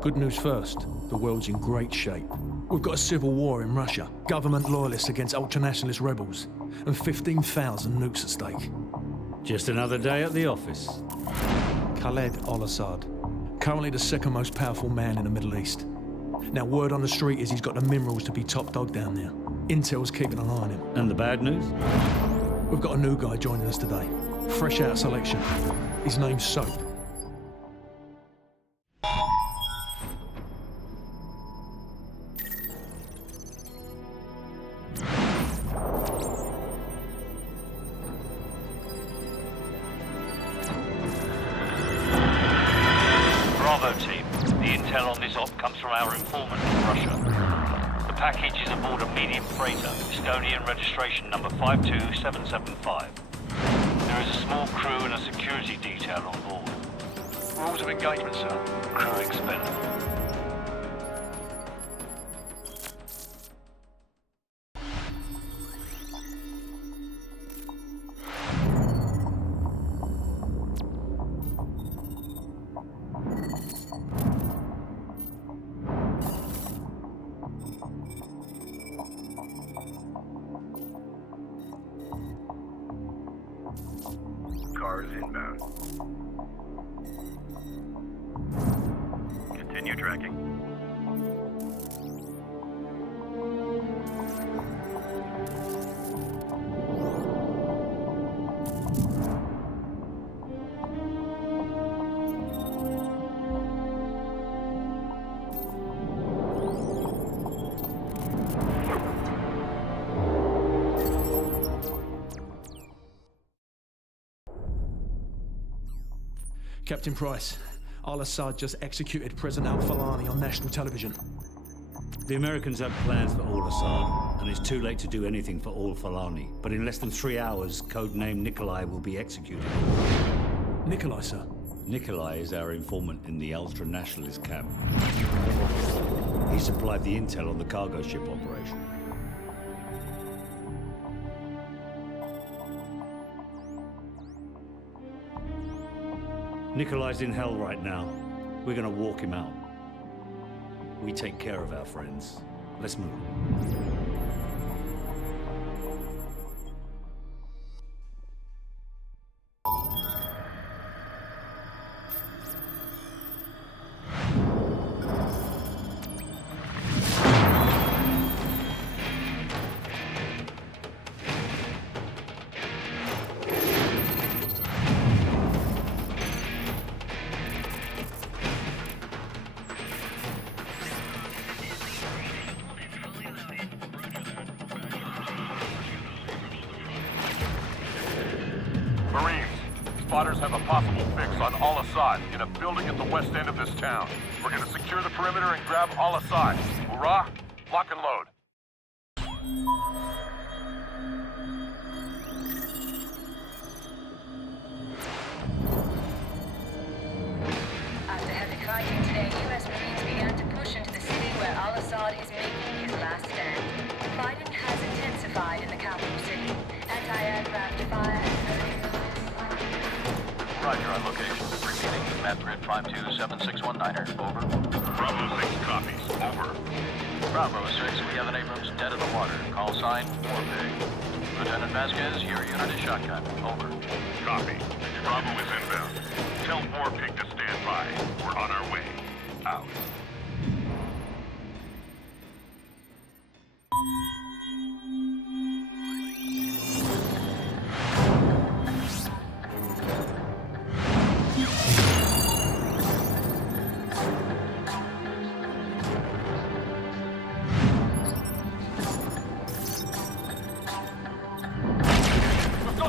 Good news first, the world's in great shape. We've got a civil war in Russia, government loyalists against ultranationalist rebels, and 15,000 nukes at stake. Just another day at the office. Khaled al-Assad, currently the second most powerful man in the Middle East. Now, word on the street is he's got the minerals to be top dog down there. Intel's keeping an eye on him. And the bad news? We've got a new guy joining us today, fresh out of selection. His name's Soap. Bravo team, the intel on this op comes from our informant in Russia. The package is aboard a medium freighter, Estonian registration number 52775. There is a small crew and a security detail on board. Rules of engagement, sir. Crew expendable. Cars inbound. Continue tracking. Captain Price, al-Assad just executed President al-Falani on national television. The Americans have plans for al-Assad, and it's too late to do anything for al-Falani. But in less than 3 hours, codename Nikolai will be executed. Nikolai, sir? Nikolai is our informant in the ultra-nationalist camp. He supplied the intel on the cargo ship operation. Nikolai's in hell right now. We're gonna walk him out. We take care of our friends. Let's move. Marines, spotters have a possible fix on al-Assad in a building at the west end of this town. We're gonna secure the perimeter and grab al-Assad. Hoorah! Lock and load. After heavy fighting today, U.S. Marines began to push into the city where al-Assad is making his last stand. Fighting has intensified in the capital city. Anti-aircraft fire and Roger, on location. Repeating, map grid 527619er. Over. Bravo 6 copies. Over. Bravo 6, we have an Abrams dead in the water. Call sign, Warpig. Lieutenant Vasquez, your unit is shotgun. Over. Copy. Bravo is inbound. Tell Warpig to stand by. We're on our way. Out.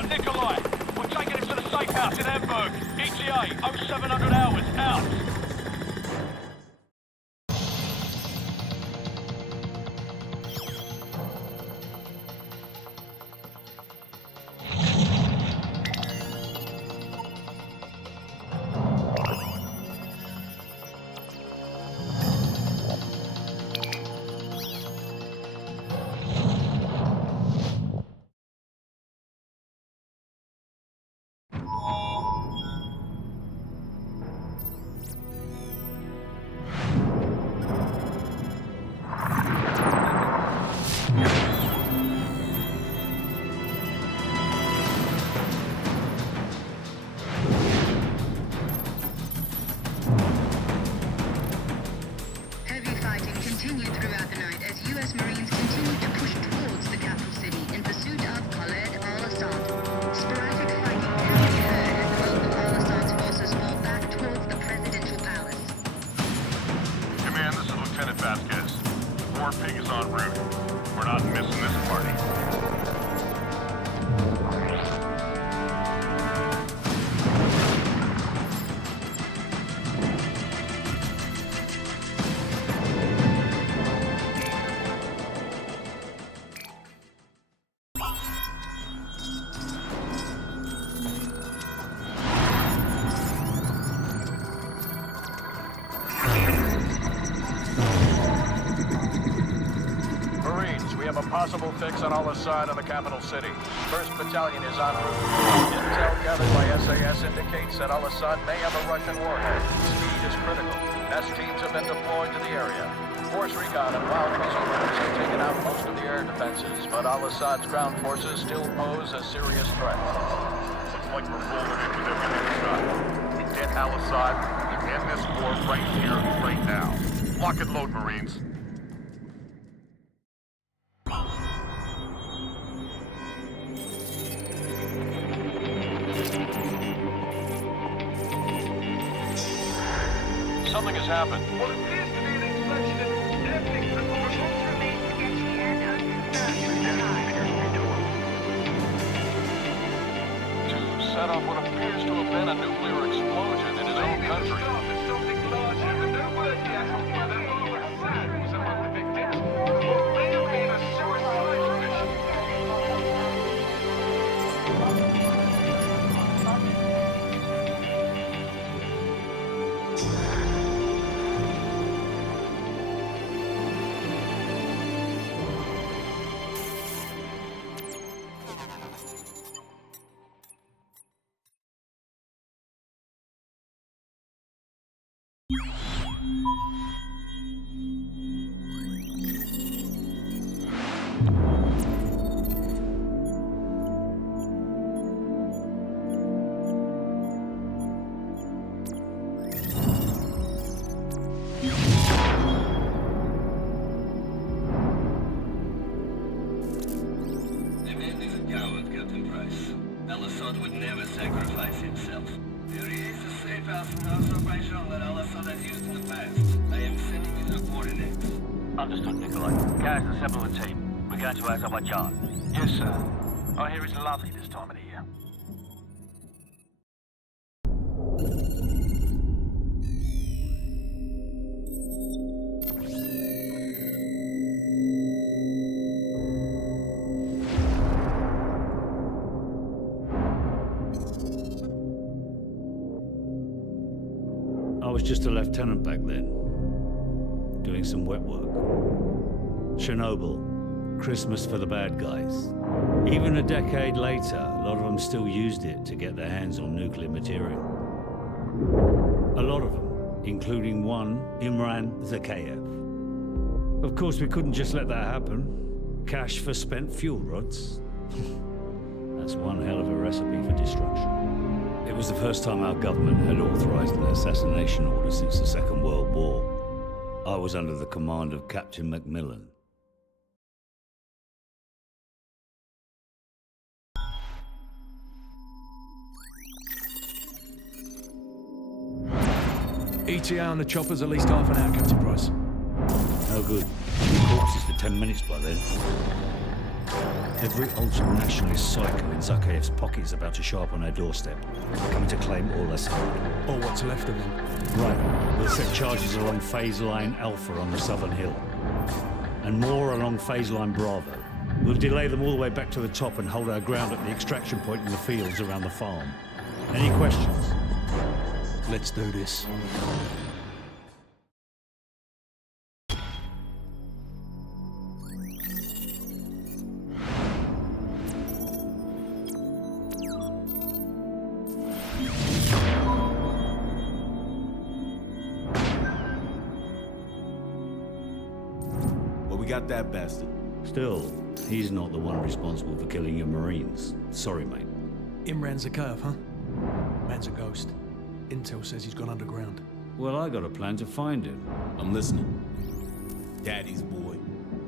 Nikolai! We're taking him to the safe house in F.N.G. ETA, 0700 hours, out! fix on Al-Assad and the capital city. 1st Battalion is en route. Intel gathered by SAS indicates that Al-Assad may have a Russian warhead. Speed is critical. S teams have been deployed to the area. Force recon and wild pursuers have taken out most of the air defenses, but Al-Assad's ground forces still pose a serious threat. Looks like we're rolling in with everything we got. We get Al-Assad, we end this war right here, right now. Lock and load, Marines. Something has happened. What appears to be an explosion in epic proportions remains sketchy and To set off what appears to have been a nuclear explosion in his own country. Something larger, but no word yet on whether Al-Assad was among the victims or may have been a suicide mission. Al-Assad would never sacrifice himself. There is a SAFEHOUSE operation that Al-Assad has used in the past. I am sending you the coordinates. Understood, Nikolai. Guys, assemble the team. We're going to Azerbaijan. Yes, sir. I hear it's lovely this time of the year. I was just a lieutenant back then, doing some wet work. Chernobyl, Christmas for the bad guys. Even a decade later, a lot of them still used it to get their hands on nuclear material. A lot of them, including one, Imran Zakhaev. Of course, we couldn't just let that happen. Cash for spent fuel rods. That's one hell of a recipe for destruction. It was the first time our government had authorized an assassination order since the Second World War. I was under the command of Captain Macmillan. ETA on the chopper's at least half an hour, Captain Price. No good. Corpses for 10 minutes by then. Every ultra-nationalist psycho in Zakhaev's pocket is about to show up on our doorstep, coming to claim Al-Assad. Or what's left of them. Right. We'll set charges along phase line Alpha on the southern hill. And more along phase line Bravo. We'll delay them all the way back to the top and hold our ground at the extraction point in the fields around the farm. Any questions? Let's do this. Got that bastard. Still, he's not the one responsible for killing your Marines. Sorry, mate. Imran Zakhaev, huh? Man's a ghost. Intel says he's gone underground. Well, I got a plan to find him. I'm listening. Daddy's boy.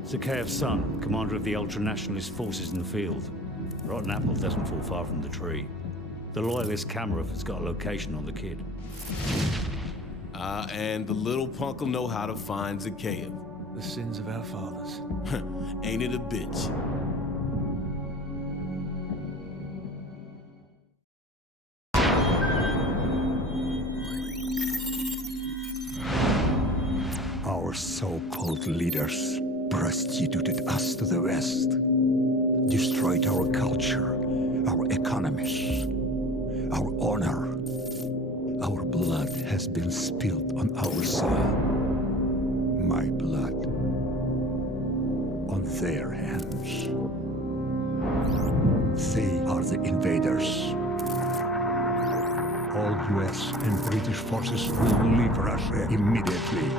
Zakhaev's son, commander of the ultra-nationalist forces in the field. Rotten apple doesn't fall far from the tree. The loyalist camera has got a location on the kid. And the little punk'll know how to find Zakhaev. The sins of our fathers. Ain't it a bitch? Our so-called leaders prostituted us to the West, destroyed our culture, our economies, our honor. Our blood has been spilled on our soil. My blood on their hands. They are the invaders. All US and British forces will leave Russia immediately,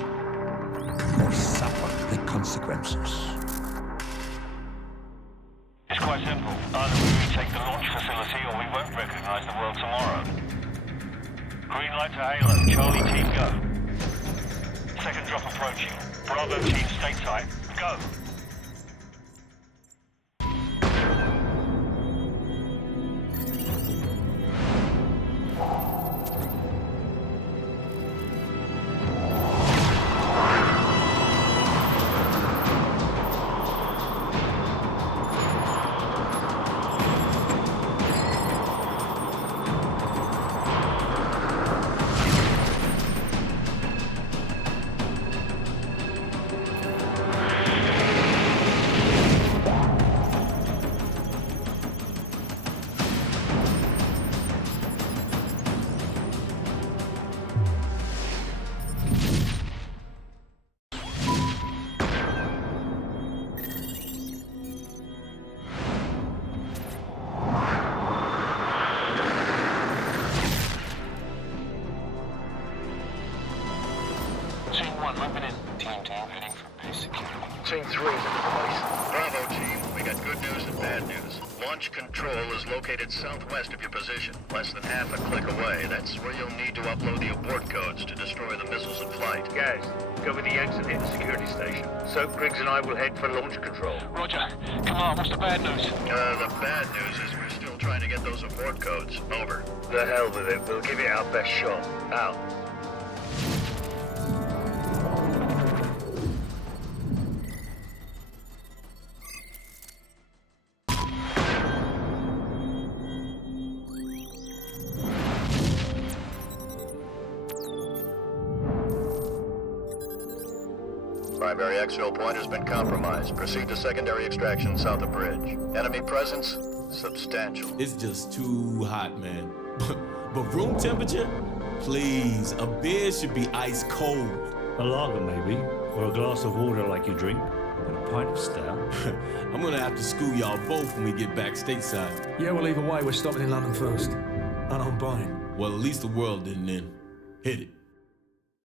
or suffer the consequences. It's quite simple. Either we retake the launch facility or we won't recognize the world tomorrow. Green light to Halo. Charlie team, go. Second drop approaching. Bravo team, stay tight. Go. Team 3 is in place. Bravo team, we got good news and bad news. Launch control is located southwest of your position, less than half a click away. That's where you'll need to upload the abort codes to destroy the missiles in flight. Guys, cover the exit in the security station. Soap, Griggs and I will head for launch control. Roger. Come on, what's the bad news? The bad news is we're still trying to get those abort codes. Over. The hell with it. We'll give it our best shot. Out. Primary exfil point has been compromised. Proceed to secondary extraction south of bridge. Enemy presence, substantial. It's just too hot, man. But room temperature? Please, a beer should be ice cold. A lager, maybe, or a glass of water like you drink, and a pint of stout. I'm gonna have to school y'all both when we get back stateside. Yeah, well, either way, we're stopping in London first. And I'm buying. Well, at least the world didn't end. Hit it.